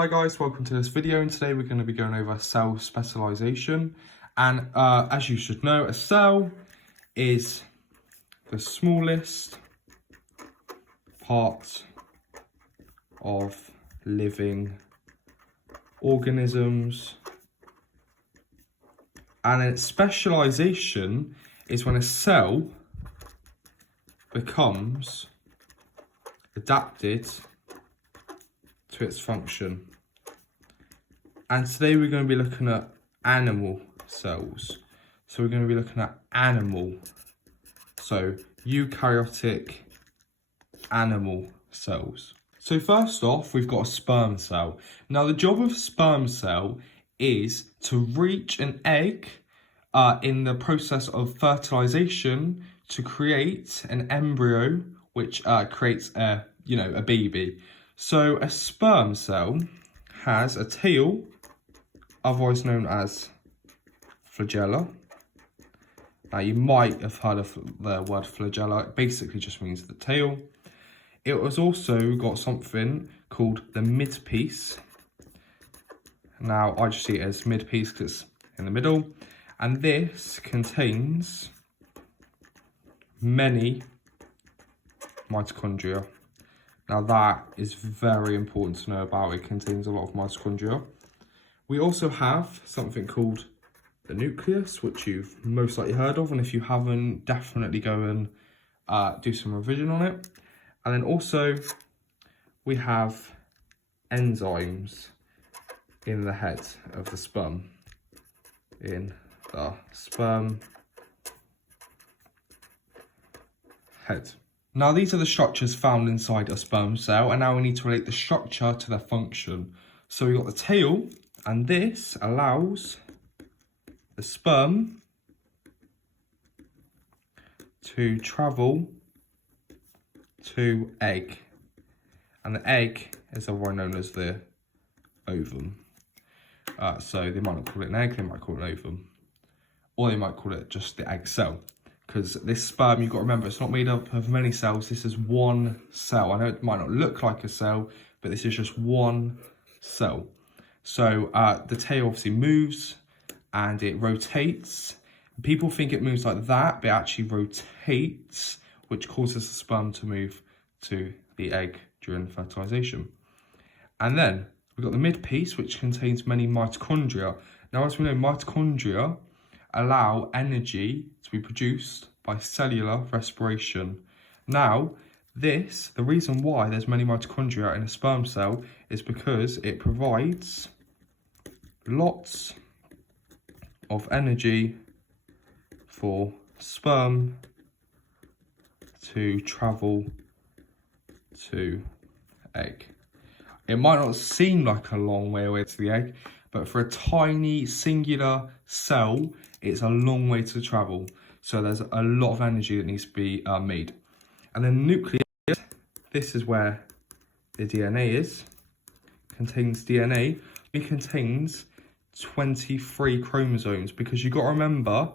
Hi guys, welcome to this video, and today we're going to be going over cell specialisation. And as you should know, a cell is the smallest part of living organisms. And its specialisation is when a cell becomes adapted to its function. And today we're going to be looking at animal cells. So we're going to be looking at eukaryotic animal cells. So first off, we've got a sperm cell. Now the job of a sperm cell is to reach an egg in the process of fertilization to create an embryo, which creates a baby. So a sperm cell has a tail, otherwise known as flagella. Now you might have heard of the word flagella. It basically just means the tail. It has also got something called the midpiece. Now I just see it as midpiece because it's in the middle. And this contains many mitochondria. Now that is very important to know about. It contains a lot of mitochondria. We also have something called the nucleus, which you've most likely heard of, and if you haven't, definitely go and do some revision on it. And then also we have enzymes in the head of the sperm, head. Now these are the structures found inside a sperm cell, and now we need to relate the structure to their function. So we've got the tail, and this allows the sperm to travel to egg, and the egg is otherwise known as the ovum. So they might not call it an egg, they might call it an ovum, or they might call it just the egg cell. Because this sperm, you've got to remember, it's not made up of many cells. This is one cell. I know it might not look like a cell, but this is just one cell. So the tail obviously moves and it rotates. People think it moves like that, but it actually rotates, which causes the sperm to move to the egg during fertilization. And then we've got the midpiece, which contains many mitochondria. Now, as we know, mitochondria allow energy to be produced by cellular respiration. Now, the reason why there's many mitochondria in a sperm cell is because it provides lots of energy for sperm to travel to egg. It might not seem like a long way away to the egg, but for a tiny singular cell, it's a long way to travel. So there's a lot of energy that needs to be made. And then the nucleus, this is where the DNA is, contains DNA. It contains 23 chromosomes, because you've got to remember,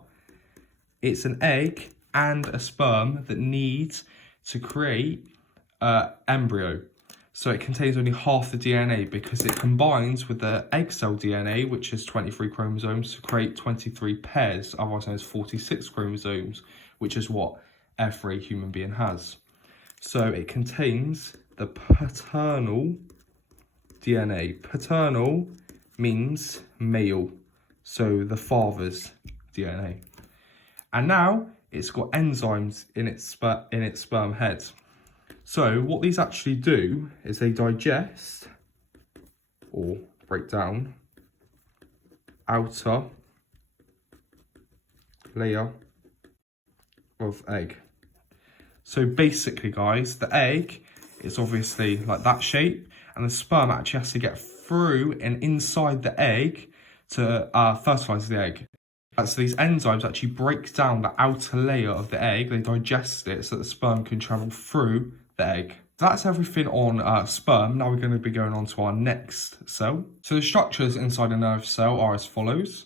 it's an egg and a sperm that needs to create an embryo. So it contains only half the DNA, because it combines with the egg cell DNA, which is 23 chromosomes, to create 23 pairs, otherwise known as 46 chromosomes, which is what every human being has. So it contains the paternal DNA. Paternal means male, so the father's DNA. And now it's got enzymes in its sperm head. So what these actually do is they digest or break down outer layer of egg. So basically, guys, the egg is obviously like that shape, and the sperm actually has to get through and inside the egg to fertilize the egg. So these enzymes actually break down the outer layer of the egg, they digest it so that the sperm can travel through the egg. That's everything on sperm. Now we're going to be going on to our next cell. So the structures inside a nerve cell are as follows.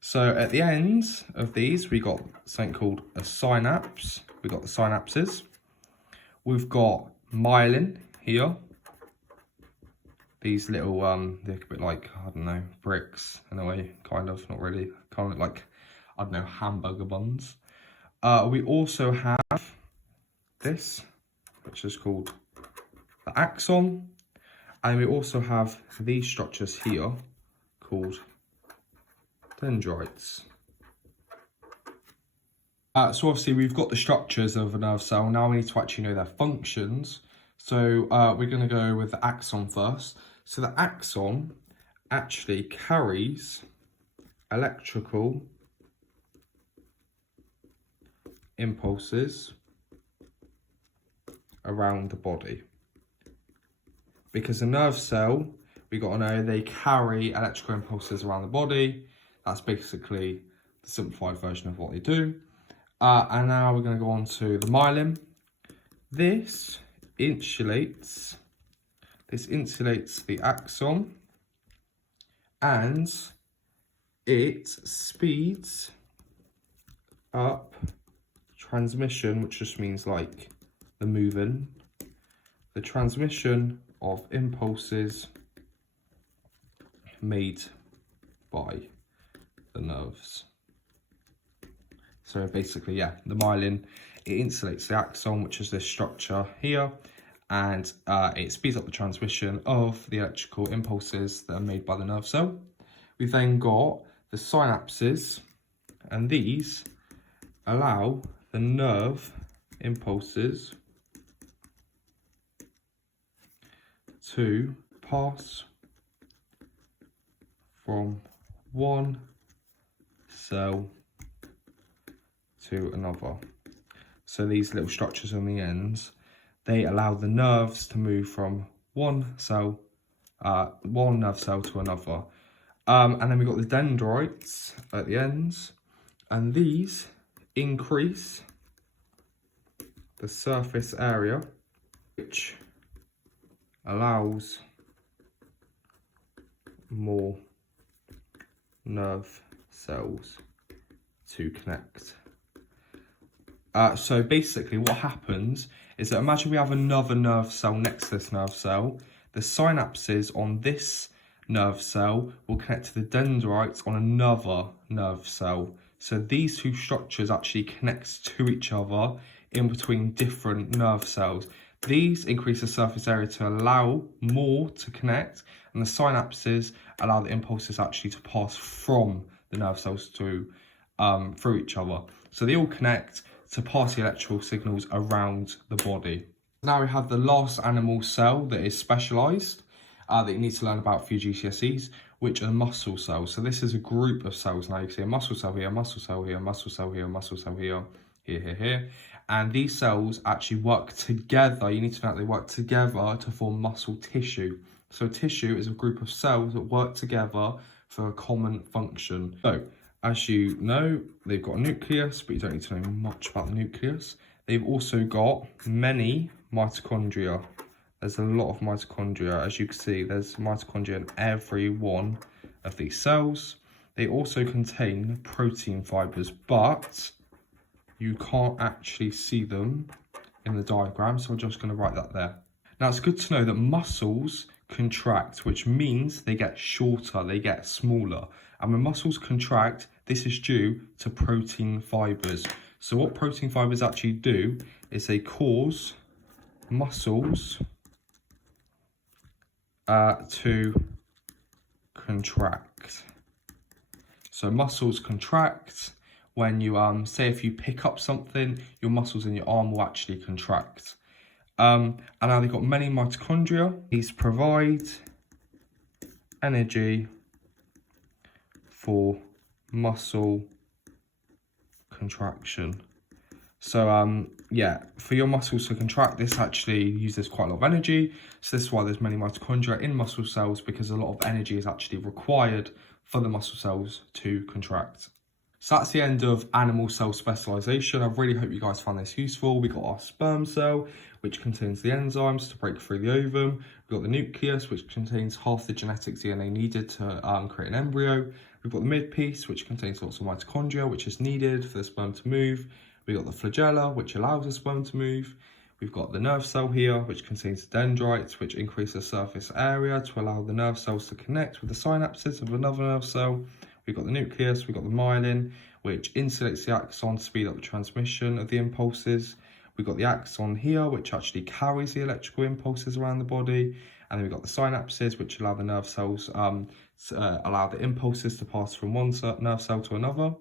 So at the end of these, we got something called a synapse. We've got the synapses. We've got myelin here. these little, they're a bit like, I don't know, bricks in a way, kind of, not really, kind of like, I don't know, hamburger buns. We also have this, which is called the axon, and we also have these structures here called dendrites. So obviously we've got the structures of a nerve cell. Now we need to actually know their functions. So we're going to go with the axon first. So the axon actually carries electrical impulses around the body. Because a nerve cell, we got to know they carry electrical impulses around the body. That's basically the simplified version of what they do. And now we're going to go on to the myelin. This insulates the axon, and it speeds up transmission, which just means like the moving, the transmission of impulses made by the nerves. So basically, yeah, the myelin, it insulates the axon, which is this structure here, and it speeds up the transmission of the electrical impulses that are made by the nerve cell. We've then got the synapses, and these allow the nerve impulses to pass from one cell to another. So these little structures on the ends, they allow the nerves to move from one nerve cell to another. And then we've got the dendrites at the ends, and these increase the surface area, which allows more nerve cells to connect. So basically what happens is that imagine we have another nerve cell next to this nerve cell. The synapses on this nerve cell will connect to the dendrites on another nerve cell. So these two structures actually connect to each other in between different nerve cells. These increase the surface area to allow more to connect, and the synapses allow the impulses actually to pass from the nerve cells to through each other. So they all connect to pass the electrical signals around the body. Now we have the last animal cell that is specialised, that you need to learn about for your GCSEs, which are muscle cells. So this is a group of cells. Now you can see a muscle cell here, muscle cell here, muscle cell here, muscle cell here, here. And these cells actually work together. You need to know that they work together to form muscle tissue. So tissue is a group of cells that work together for a common function. So as you know, they've got a nucleus, but you don't need to know much about the nucleus. They've also got many mitochondria. There's a lot of mitochondria. As you can see, there's mitochondria in every one of these cells. They also contain protein fibers, but you can't actually see them in the diagram, so I'm just going to write that there. Now, it's good to know that muscles contract, which means they get shorter, they get smaller. And when muscles contract, this is due to protein fibers. So what protein fibers actually do is they cause muscles to contract. So muscles contract when you, say if you pick up something, your muscles in your arm will actually contract. And now they've got many mitochondria. These provide energy for muscle contraction. So yeah, for your muscles to contract, this actually uses quite a lot of energy. So this is why there's many mitochondria in muscle cells, because a lot of energy is actually required for the muscle cells to contract. So that's the end of animal cell specialisation. I really hope you guys found this useful. We got our sperm cell, which contains the enzymes to break through the ovum. We've got the nucleus, which contains half the genetic DNA needed to create an embryo. We've got the midpiece, which contains lots of mitochondria, which is needed for the sperm to move. We've got the flagella, which allows the sperm to move. We've got the nerve cell here, which contains dendrites, which increase the surface area to allow the nerve cells to connect with the synapses of another nerve cell. We've got the nucleus, we've got the myelin, which insulates the axon to speed up the transmission of the impulses. We've got the axon here, which actually carries the electrical impulses around the body. And then we've got the synapses, which allow the nerve cells, allow the impulses to pass from one nerve cell to another.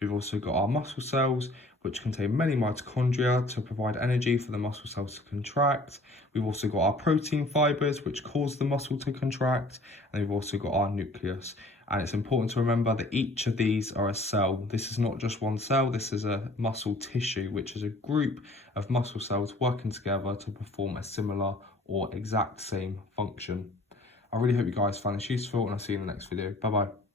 We've also got our muscle cells, which contain many mitochondria to provide energy for the muscle cells to contract. We've also got our protein fibers, which cause the muscle to contract. And we've also got our nucleus. And it's important to remember that each of these are a cell. This is not just one cell, this is a muscle tissue, which is a group of muscle cells working together to perform a similar or exact same function. I really hope you guys found this useful, and I'll see you in the next video. Bye bye.